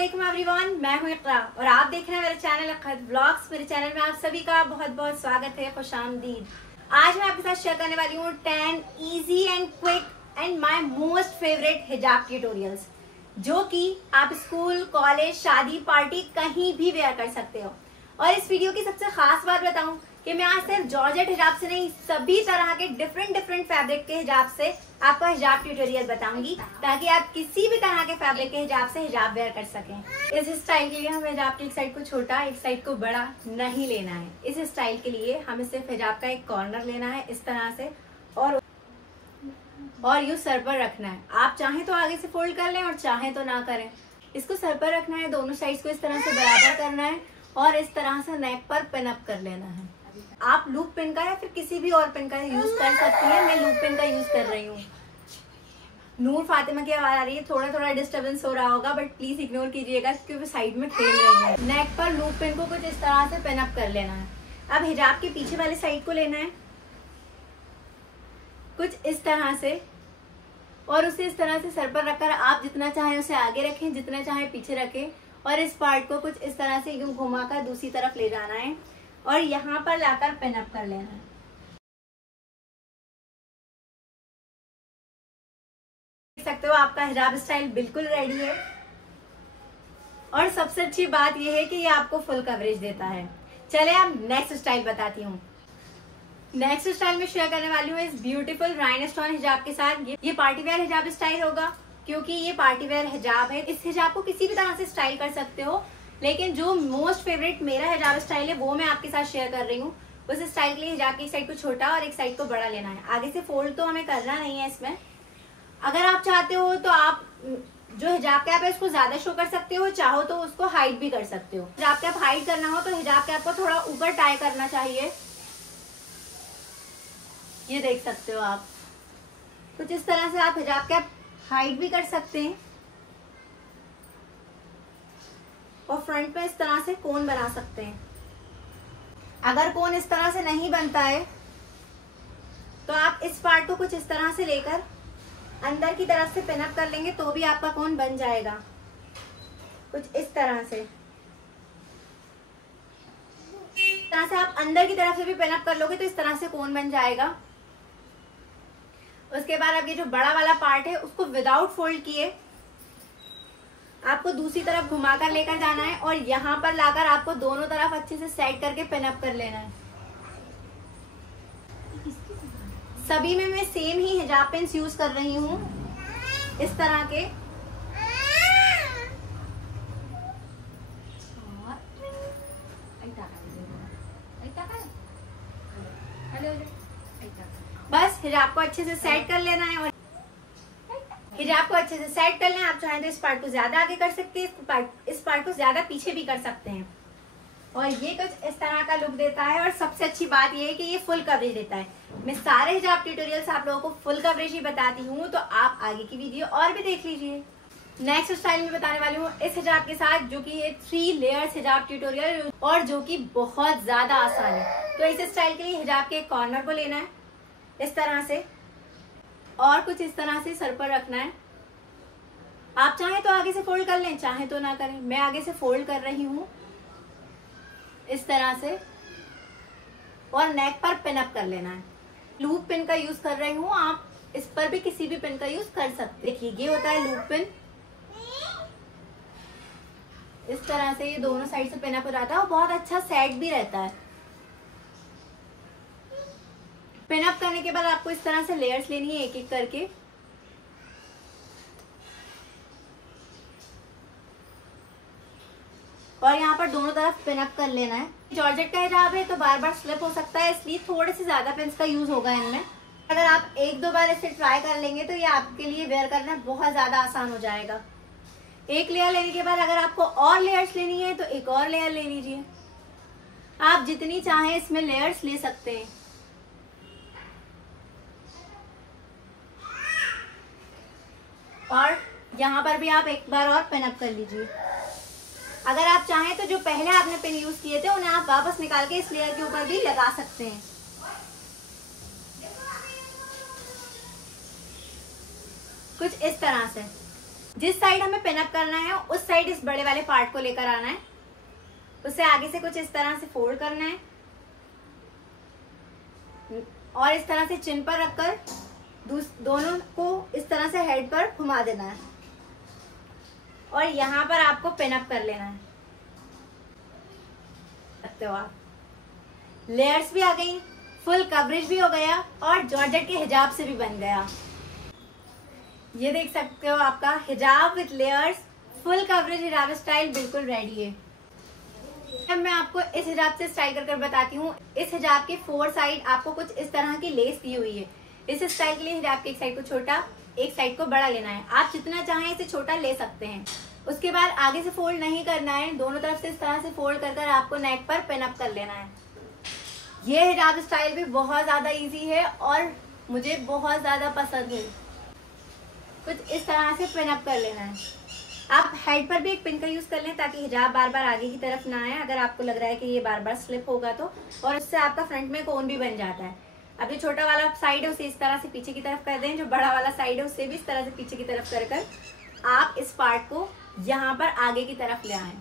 अस्सलामुअलैकुम एवरीवन, मैं हूं इकरा और आप देख रहे हैं मेरे चैनल अखत व्लॉग्स। मेरे चैनल में आप सभी का बहुत बहुत स्वागत है, खुशामदीद। आज मैं आपके साथ शेयर करने वाली हूं 10 easy and quick and my most favourite हिजाब ट्यूटोरियल्स, जो कि आप स्कूल, कॉलेज, शादी, पार्टी कहीं भी वेयर कर सकते हो। और इस वीडियो की सबसे खास बात बताऊं कि मैं आज सिर्फ जॉर्जेट हिजाब से नहीं, सभी तरह के डिफरेंट फैब्रिक के हिजाब से आपको हिजाब ट्यूटोरियल बताऊंगी, ताकि आप किसी भी तरह के फैब्रिक के हिजाब से हिजाब वेयर कर सकें। इस स्टाइल के लिए हमें हिजाब की एक साइड को छोटा, एक साइड को बड़ा नहीं लेना है। इस स्टाइल के लिए हमें सिर्फ हिजाब का एक कॉर्नर लेना है इस तरह से, और यूं सर पर रखना है। आप चाहें तो आगे से फोल्ड कर लें और चाहें तो ना करें। इसको सर पर रखना है, दोनों साइड्स को इस तरह से बराबर करना है और इस तरह से नेक पर पिन अप कर लेना है। आप लूप पिन का या फिर किसी भी और पिन का यूज कर सकती हैं। मैं लूप पिन का यूज कर रही हूँ। नूर फातिमा की आवाज आ रही है, थोड़ा डिस्टर्बेंस हो रहा होगा, बट प्लीज इग्नोर कीजिएगा क्योंकि साइड में खेल रही है। नेक पर लूप पिन को कुछ इस तरह से पिन अप कर लेना है। अब हिजाब के पीछे वाले साइड को लेना है कुछ इस तरह से, और उसे इस तरह से सर पर रखकर आप जितना चाहें उसे आगे रखें, जितना चाहें पीछे रखें, और इस पार्ट को कुछ इस तरह से यूं घुमाकर दूसरी तरफ ले जाना है और यहाँ पर लाकर पिन अप कर लेना है। देख सकते हो आपका हिजाब स्टाइल बिल्कुल रेडी है। और सबसे अच्छी बात यह है कि ये आपको फुल कवरेज देता है। चले अब नेक्स्ट स्टाइल बताती हूँ। नेक्स्ट स्टाइल में शेयर करने वाली हूँ इस ब्यूटीफुल राइनस्टोन हिजाब के साथ। ये पार्टी वेयर हिजाब स्टाइल होगा, क्योंकि ये पार्टी वेयर हिजाब है। इस हिजाब को किसी भी तरह से स्टाइल कर सकते हो, लेकिन जो मोस्ट फेवरेट मेरा हिजाब स्टाइल है वो मैं आपके साथ शेयर कर रही हूँ। उस स्टाइल के लिए हिजाब की एक साइड को छोटा और एक साइड को बड़ा लेना है। आगे से फोल्ड तो हमें करना नहीं है इसमें। अगर आप चाहते हो तो आप जो हिजाब कैप है उसको ज्यादा शो कर सकते हो, चाहो तो उसको हाइड भी कर सकते हो। हिजाब कैप हाइड करना हो तो हिजाब कैप को थोड़ा ऊपर टाई करना चाहिए। ये देख सकते हो आप, कुछ इस तरह से आप हिजाब कैप हाइड भी कर सकते हैं और फ्रंट में इस तरह से कोन बना सकते हैं। अगर कोन इस तरह से नहीं बनता है तो आप इस पार्ट को कुछ इस तरह से लेकर अंदर की तरफ से पिन अप कर लेंगे तो भी आपका कोन बन जाएगा, कुछ इस तरह से। इस तरह से आप अंदर की तरफ से भी पिन अप कर लोगे तो इस तरह से कोन बन जाएगा। उसके बाद अब ये जो बड़ा वाला पार्ट है उसको विदाउट फोल्ड किए आपको दूसरी तरफ घुमाकर लेकर जाना है और यहाँ पर लाकर आपको दोनों तरफ अच्छे से सेट करके पिन अप कर लेना है। सभी में मैं सेम ही हिजाब पिन्स यूज कर रही हूँ, इस तरह के। बस हिजाब को अच्छे से सेट कर लेना है और हिजाब को अच्छे से सेट कर लें। आप चाहें तो इस पार्ट को ज्यादा आगे कर सकते हैं, इस पार्ट को ज्यादा पीछे भी कर सकते हैं, और ये कुछ इस तरह का लुक देता है। और सबसे अच्छी बात ये है कि ये फुल कवरेज देता है। मैं सारे हिजाब ट्यूटोरियल्स आप लोगों को फुल कवरेज ही बताती हूँ, तो आप आगे की वीडियो और भी देख लीजिए। नेक्स्ट स्टाइल में बताने वाली हूँ इस हिजाब के साथ, जो कि है 3 लेयर्स हिजाब ट्यूटोरियल, और जो कि बहुत ज्यादा आसान है। तो इस स्टाइल के लिए हिजाब के एक कॉर्नर को लेना है इस तरह से, और कुछ इस तरह से सर पर रखना है। आप चाहें तो आगे से फोल्ड कर लें, चाहें तो ना करें। मैं आगे से फोल्ड कर रही हूँ इस तरह से, और नेक पर पिन अप कर लेना है। लूप पिन का यूज कर रही हूँ, आप इस पर भी किसी भी पिन का यूज कर सकते। देखिए ये होता है लूप पिन। इस तरह से ये दोनों साइड से पिन अप हो जाता है और बहुत अच्छा सेट भी रहता है। पिन अप करने के बाद आपको इस तरह से लेयर्स लेनी है एक एक करके। और यहाँ पर दोनों तरफ पिन अप कर लेना है। जॉर्जेट का हिजाब है तो बार बार स्लिप हो सकता है, इसलिए थोड़े से ज्यादा पिन्स का यूज होगा इनमें। अगर आप एक दो बार इसे ट्राई कर लेंगे तो ये आपके लिए वेयर करना बहुत ज्यादा आसान हो जाएगा। एक लेयर लेने के बाद अगर आपको और लेयर्स लेनी है तो एक और लेयर ले लीजिए। आप जितनी चाहें इसमें लेयर्स ले सकते हैं। और यहाँ पर भी आप एक बार और पिन अप कर लीजिए। अगर आप चाहें तो जो पहले आपने पिन यूज किए थे उन्हें आप वापस निकाल के इस लेयर के ऊपर भी लगा सकते हैं। कुछ इस तरह से। जिस साइड हमें पिन अप करना है उस साइड इस बड़े वाले पार्ट को लेकर आना है, उसे आगे से कुछ इस तरह से फोल्ड करना है और इस तरह से चिन पर रखकर दोनों को इस तरह से हेड पर घुमा देना है और यहाँ पर आपको पिन अप कर लेना है। सकते हो आप, लेयर्स भी आ गई, फुल कवरेज भी हो गया और जॉर्जेट के हिजाब से भी बन गया। ये देख सकते हो आपका हिजाब विथ लेयर्स, फुल कवरेज हिजाब स्टाइल बिल्कुल रेडी है। अब मैं आपको इस हिजाब से स्टाइल कर बताती हूँ। इस हिजाब के 4 साइड आपको कुछ इस तरह की लेस दी हुई है। इस स्टाइल के लिए हिजाब के एक साइड को छोटा, एक साइड को बड़ा लेना है। आप जितना चाहें इसे छोटा ले सकते हैं। उसके बाद आगे से फोल्ड नहीं करना है, दोनों तरफ से इस तरह से फोल्ड कर आपको नेक पर पिन अप कर लेना है। ये हिजाब स्टाइल भी बहुत ज्यादा इजी है और मुझे बहुत ज्यादा पसंद है। कुछ इस तरह से पिन अप कर लेना है। आप हेड पर भी एक पिन का यूज कर लें ताकि हिजाब बार बार आगे की तरफ ना आए, अगर आपको लग रहा है कि ये बार बार स्लिप होगा तो, और उससे आपका फ्रंट में कोन भी बन जाता है। अब जो छोटा वाला साइड है उसे इस तरह से पीछे की तरफ कर दें, जो बड़ा वाला साइड है उसे भी इस तरह से पीछे की तरफ कर आप इस पार्ट को यहाँ पर आगे की तरफ ले आए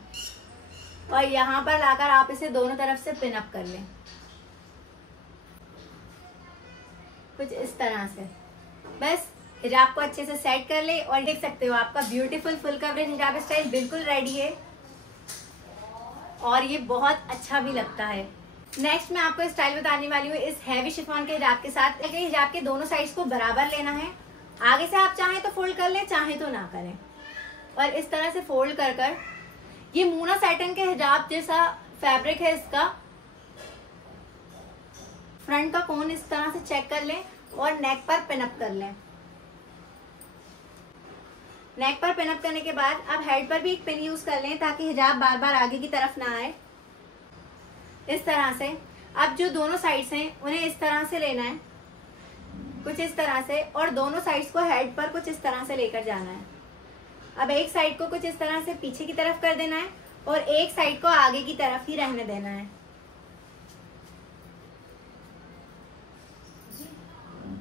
और यहाँ पर लाकर आप इसे दोनों तरफ से पिन अप कर लें कुछ इस तरह से। बस हिजाब को अच्छे से सेट कर ले और देख सकते हो आपका ब्यूटीफुल फुल कवरेज हिजाब स्टाइल बिल्कुल रेडी है और ये बहुत अच्छा भी लगता है। नेक्स्ट मैं आपको स्टाइल बताने वाली हूँ इस हैवी शिफॉन के हिजाब के साथ। हिजाब के दोनों साइड्स को बराबर लेना है। आगे से आप चाहें तो फोल्ड कर लें, चाहें तो ना करें, और इस तरह से फोल्ड कर ये मूना सैटिन के हिजाब जैसा फैब्रिक है। इसका फ्रंट का कोन इस तरह से चेक कर लें और नेक पर पिन अप कर लें। नेक पर पिन अप करने के बाद अब हेड पर भी एक पिन यूज कर लें ताकि हिजाब बार बार आगे की तरफ ना आए। इस तरह से अब जो दोनों साइड्स हैं उन्हें इस तरह से लेना है कुछ इस तरह से, और दोनों साइड्स को हेड पर कुछ इस तरह से लेकर जाना है। अब एक साइड को कुछ इस तरह से पीछे की तरफ कर देना है और एक साइड को आगे की तरफ ही रहने देना है।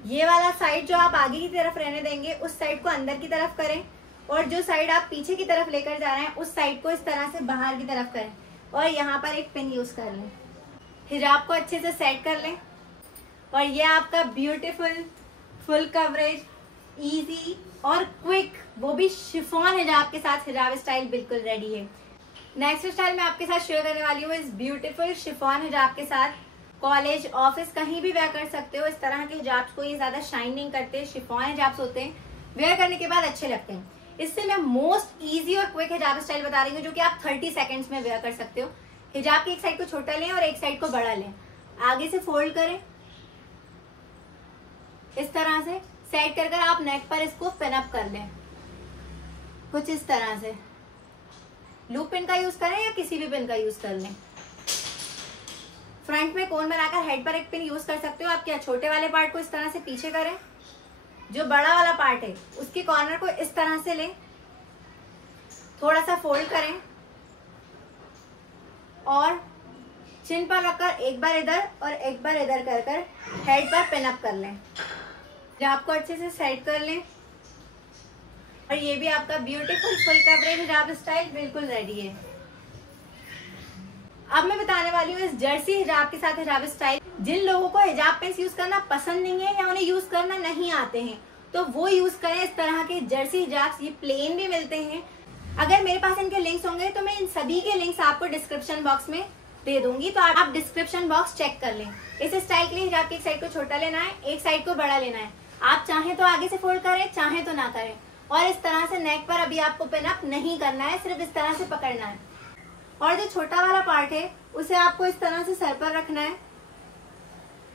ये वाला साइड जो आप आगे की तरफ रहने देंगे उस साइड को अंदर की तरफ करें और जो साइड आप पीछे की तरफ लेकर जा रहे हैं उस साइड को इस तरह से बाहर की तरफ करें और यहाँ पर एक पिन यूज कर लें। हिजाब को अच्छे से सेट कर लें और ये आपका ब्यूटीफुल फुल कवरेज इजी और क्विक, वो भी शिफॉन हिजाब के साथ हिजाब स्टाइल बिल्कुल रेडी है। नेक्स्ट स्टाइल मैं आपके साथ शेयर करने वाली हूँ इस ब्यूटीफुल शिफॉन हिजाब के साथ। कॉलेज ऑफिस कहीं भी वेयर कर सकते हो। इस तरह के हिजाब्स को ये ज्यादा शाइन नहीं करते, शिफॉन हिजाब्स होते हैं, वेयर करने के बाद अच्छे लगते हैं। इससे मैं मोस्ट इजी और क्विक हिजाब स्टाइल बता रही हूँ जो कि आप 30 सेकंड्स में वेयर कर सकते हो। हिजाब की एक साइड को छोटा लें और एक साइड को बड़ा लें, आगे से फोल्ड करें, इस तरह से सेट कर आप नेक पर इसको पिन अप कर लें कुछ इस तरह से। लूप पिन का यूज करें या किसी भी पिन का यूज कर लें। फ्रंट में कोन बनाकर हेड पर एक पिन यूज कर सकते हो। आप क्या छोटे वाले पार्ट को इस तरह से पीछे करें, जो बड़ा वाला पार्ट है उसके कॉर्नर को इस तरह से लें, थोड़ा सा फोल्ड करें और चिन पर रखकर एक बार इधर और एक बार इधर कर हेड पर पिन अप कर लें। हिजाब को अच्छे से सेट कर लें और ये भी आपका ब्यूटीफुल फुल कवरेज हिजाब स्टाइल बिल्कुल रेडी है। अब मैं बताने वाली हूँ इस जर्सी हिजाब के साथ हिजाब स्टाइल। जिन लोगों को हिजाब पेंस यूज करना पसंद नहीं है या उन्हें यूज करना नहीं आते हैं तो वो यूज करें इस तरह के जर्सी हिजाब। ये प्लेन भी मिलते हैं। अगर मेरे पास इनके लिंक्स होंगे तो मैं इन सभी के लिंक्स आपको डिस्क्रिप्शन बॉक्स में दे दूंगी, तो आप डिस्क्रिप्शन बॉक्स चेक कर लें। इस स्टाइल के लिए हिजाब की एक साइड को छोटा लेना है, एक साइड को बड़ा लेना है। आप चाहें तो आगे से फोल्ड करें, चाहें तो ना करें, और इस तरह से नेक पर अभी आपको पिन अप नहीं करना है, सिर्फ इस तरह से पकड़ना है। और जो छोटा वाला पार्ट है उसे आपको इस तरह से सर पर रखना है।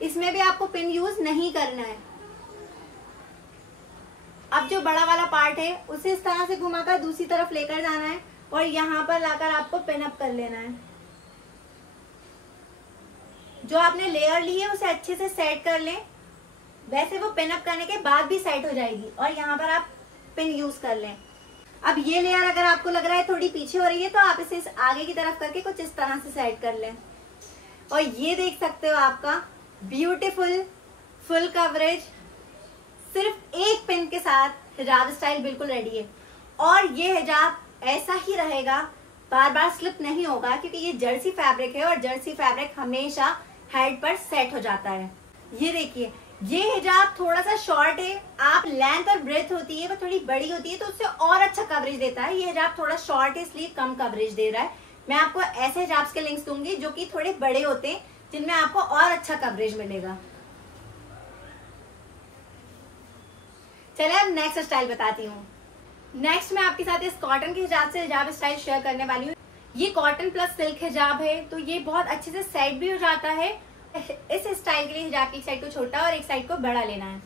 इसमें भी आपको पिन यूज नहीं करना है। अब जो बड़ा वाला पार्ट है उसे इस तरह से घुमाकर दूसरी तरफ लेकर जाना है और यहाँ पर लाकर आपको पिन अप कर लेना है। जो आपने लेयर ली है उसे अच्छे से सेट कर लें, वैसे वो पिन अप करने के बाद भी सेट हो जाएगी और यहाँ पर आप पिन यूज कर लें। अब ये लेयर अगर आपको लग रहा है थोड़ी पीछे हो रही है तो आप इसे इस आगे की तरफ करके कुछ इस तरह से सेट कर लें और ये देख सकते हो आपका ब्यूटीफुल फुल कवरेज सिर्फ एक पिन के साथ हिजाब स्टाइल बिल्कुल रेडी है। और ये हिजाब ऐसा ही रहेगा, बार बार स्लिप नहीं होगा, क्योंकि ये जर्सी फैब्रिक है और जर्सी फैब्रिक हमेशा हेड पर सेट हो जाता है। ये देखिए, ये हिजाब थोड़ा सा शॉर्ट है, आप लेंथ और ब्रेथ होती है वो थोड़ी बड़ी होती है तो उससे और अच्छा कवरेज देता है। ये हिजाब थोड़ा शॉर्ट है इसलिए कम कवरेज दे रहा है। मैं आपको ऐसे हिजाब्स के लिंक्स दूंगी जो कि थोड़े बड़े होते हैं, जिनमें आपको और अच्छा कवरेज मिलेगा। चलिए अब नेक्स्ट स्टाइल बताती हूँ। नेक्स्ट मैं आपके साथ इस कॉटन के हिजाब से हिजाब स्टाइल शेयर करने वाली हूँ। ये कॉटन प्लस सिल्क हिजाब है, तो ये बहुत अच्छे से सेट भी हो जाता है। इस स्टाइल के लिए हिजाब की एक साइड को छोटा और एक साइड को बड़ा लेना है।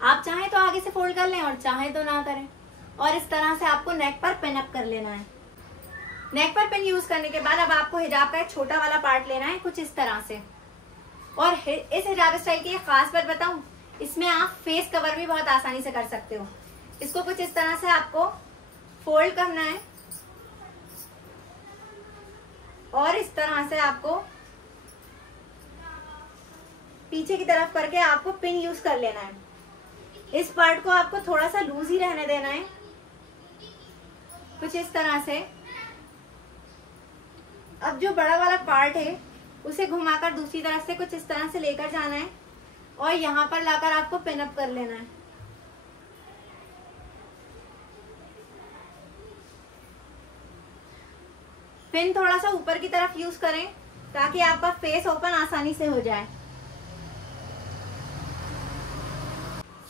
आप चाहें तो आगे से फोल्ड कर लें और चाहें तो ना करें। और इस तरह से आपको नेक पर पिन अप कर लेना है। नेक पर पिन यूज करने के बाद अब आपको हिजाब का एक छोटा वाला पार्ट लेना है, कुछ इस तरह से। और इस हिजाब स्टाइल की एक खास बात बताऊं, इसमें आप फेस कवर भी बहुत आसानी से कर सकते हो। इसको कुछ इस तरह से आपको फोल्ड करना है और इस तरह से आपको पीछे की तरफ करके आपको पिन यूज कर लेना है। इस पार्ट को आपको थोड़ा सा लूज ही रहने देना है, कुछ इस तरह से। अब जो बड़ा वाला पार्ट है उसे घुमाकर दूसरी तरफ से कुछ इस तरह से लेकर जाना है और यहाँ पर लाकर आपको पिन अप कर लेना है। पिन थोड़ा सा ऊपर की तरफ यूज करें ताकि आपका फेस ओपन आसानी से हो जाए।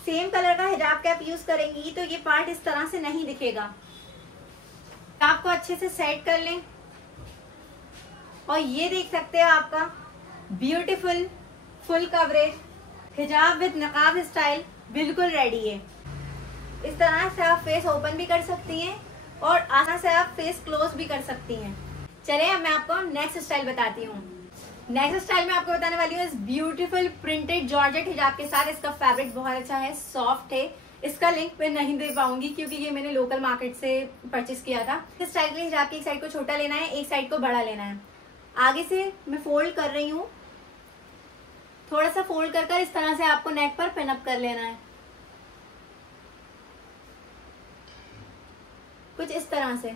सेम कलर का हिजाब कैप यूज करेंगी तो ये पार्ट इस तरह से नहीं दिखेगा। आपको अच्छे से सेट कर लें और ये देख सकते हो आपका ब्यूटीफुल फुल कवरेज हिजाब विद नकाब स्टाइल बिल्कुल रेडी है। इस तरह से आप फेस ओपन भी कर सकती हैं और आसानी से आप फेस क्लोज भी कर सकती हैं। चलिए अब मैं आपको नेक्स्ट स्टाइल बताती हूँ। नेक्स्ट स्टाइल में आपको बताने वाली हूँ इस ब्यूटीफुल प्रिंटेड जॉर्जेट हिजाब के साथ। इसका फैब्रिक बहुत अच्छा है, सॉफ्ट है। इसका लिंक मैं नहीं दे पाऊंगी क्योंकि ये मैंने लोकल मार्केट से परचेस किया था। इस स्टाइल के लिए हिजाब की एक साइड को छोटा लेना है, एक साइड को बड़ा लेना है। आगे से मैं फोल्ड कर रही हूँ, थोड़ा सा फोल्ड कर इस तरह से आपको नेक पर पिन अप कर लेना है, कुछ इस तरह से।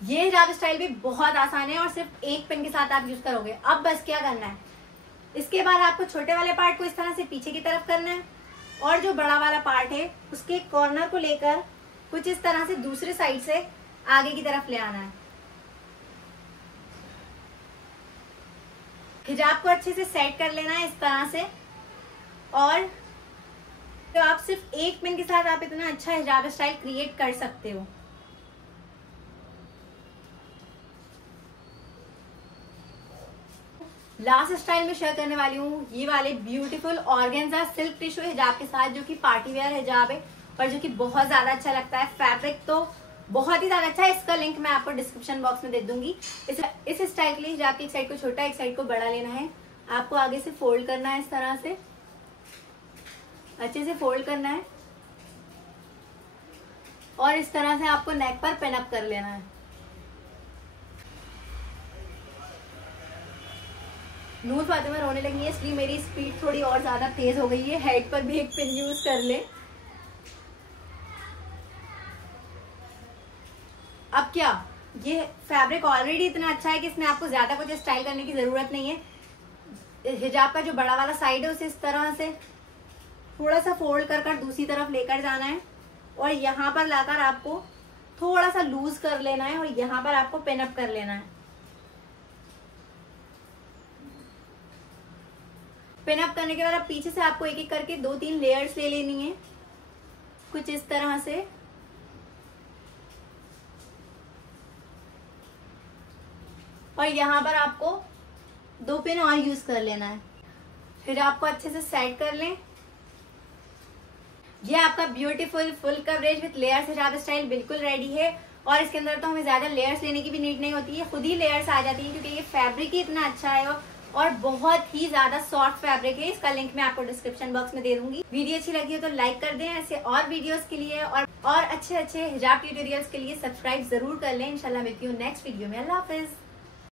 ये हिजाब स्टाइल भी बहुत आसान है और सिर्फ एक पिन के साथ आप यूज करोगे। अब बस क्या करना है, इसके बाद आपको छोटे वाले पार्ट को इस तरह से पीछे की तरफ करना है और जो बड़ा वाला पार्ट है उसके कॉर्नर को लेकर कुछ इस तरह से दूसरे साइड से आगे की तरफ ले आना है। हिजाब को अच्छे से सेट कर लेना है इस तरह से। और तो आप सिर्फ एक पिन के साथ आप इतना अच्छा हिजाब स्टाइल क्रिएट कर सकते हो। लास्ट स्टाइल में शेयर करने वाली हूँ ये वाले ब्यूटीफुल ऑर्गेन्जा सिल्क टिश्यू हिजाब के साथ, जो कि पार्टी वेयर हिजाब है और जो कि बहुत ज्यादा अच्छा लगता है। फैब्रिक तो बहुत ही ज्यादा अच्छा है। इसका लिंक मैं आपको डिस्क्रिप्शन बॉक्स में दे दूंगी। इस स्टाइल के लिए हिजाब की एक साइड को छोटा एक साइड को बड़ा लेना है। आपको आगे से फोल्ड करना है, इस तरह से अच्छे से फोल्ड करना है और इस तरह से आपको नेक पर पिन अप कर लेना है। नूर फातिमा रोने लगी है इसलिए मेरी स्पीड थोड़ी और ज्यादा तेज हो गई है। हेड पर भी एक पिन यूज कर ले। अब क्या, ये फैब्रिक ऑलरेडी इतना अच्छा है कि इसमें आपको ज्यादा कुछ स्टाइल करने की जरूरत नहीं है। हिजाब का जो बड़ा वाला साइड है उसे इस तरह से थोड़ा सा फोल्ड कर दूसरी तरफ लेकर जाना है और यहाँ पर लाकर आपको थोड़ा सा लूज कर लेना है और यहाँ पर आपको पिन अप कर लेना है। पिन अप करने के बाद अब पीछे से आपको एक एक करके 2-3 लेयर्स ले लेनी है, कुछ इस तरह से। और यहाँ पर आपको 2 पिन और यूज कर लेना है। फिर आपको अच्छे से सेट कर लें। ये आपका beautiful full coverage with layers हिजाब स्टाइल बिल्कुल रेडी है। और इसके अंदर तो हमें ज्यादा लेयर्स लेने की भी नीड नहीं होती है, खुद ही लेयर्स आ जाती है क्योंकि ये फैब्रिक ही इतना अच्छा है और बहुत ही ज्यादा सॉफ्ट फैब्रिक है। इसका लिंक मैं आपको डिस्क्रिप्शन बॉक्स में दे दूंगी। वीडियो अच्छी लगी हो तो लाइक कर दें। ऐसे और वीडियोस के लिए और अच्छे हिजाब ट्यूटोरियल्स के लिए सब्सक्राइब जरूर कर लें। इंशाल्लाह मिलती हूँ नेक्स्ट वीडियो में। अल्लाह हाफिज।